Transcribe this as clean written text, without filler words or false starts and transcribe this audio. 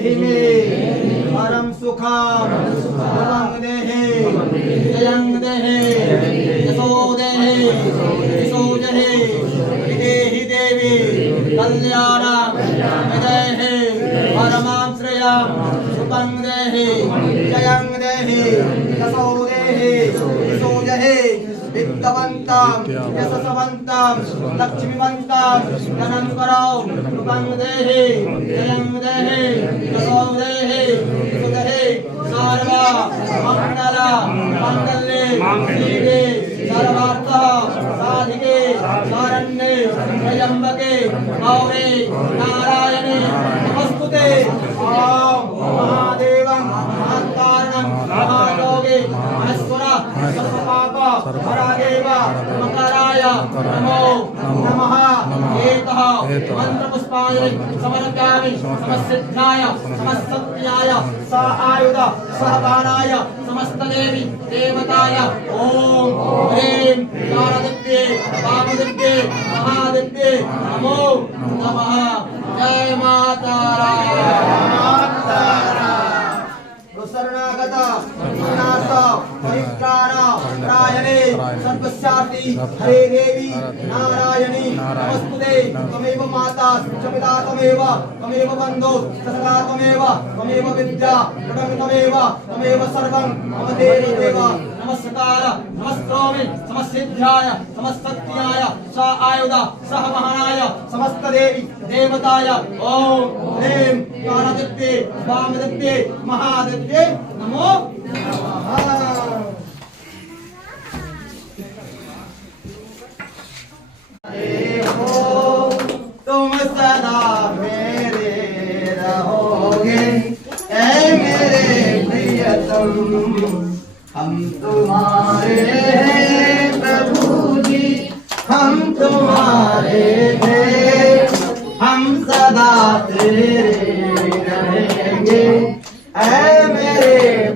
देहि मे परम सुखम सुखं देहि जयं देहि यशो देहि यशो देहि देहि देवी कल्याणं देहि परमां श्रेयं सुखं देहि जयं देहि यशो देहि यशो देहि विद्यावन्तं यशस्वन्तं लक्ष्मीवन्तं धनं करो सुखं देहि जयं देहि यशो देहि यशो देहि सर्व मंगल मंगल्ये शिवे सर्वार्थ साधिके शरण्ये त्र्यंबके गौरी नारायणे नमस्तुते ओम महादेवं महाकारणं महायोगे महेश्वर सर्वपाप हरादेव मकराय नमो नमः एकः मंत्रपुष्पाय समर्पयामि समसिद्धाय समसत्याय स आयुध सहबाणाय समस्तदेवी देवताय ओम ह्रीं तारादिव्ये वामदिव्ये महादिव्ये नमो नमः। जय माता शरणागत विनाश परित्राण रायणे सर्वस्यार्ति हरे देवी नारायणी नमस्तुते त्वमेव माता शमिता त्वमेव बन्धु सदा त्वमेव विद्या त्वमेव सर्वं मम देव नमस्कार नमस्करोमि समसिद्ध्याय समसत्याय स आयुध सह महानाय समस्त देवी देवताय ओम ह्रीं तारादिव्ये वामदिव्ये महादिव्ये नमो नमः। तुम सदा मेरे रहोगे ऐ मेरे प्रियतम हम तुम्हारे हैं प्रभु जी हम तुम्हारे हैं हम सदा तेरे रहेंगे ऐ मेरे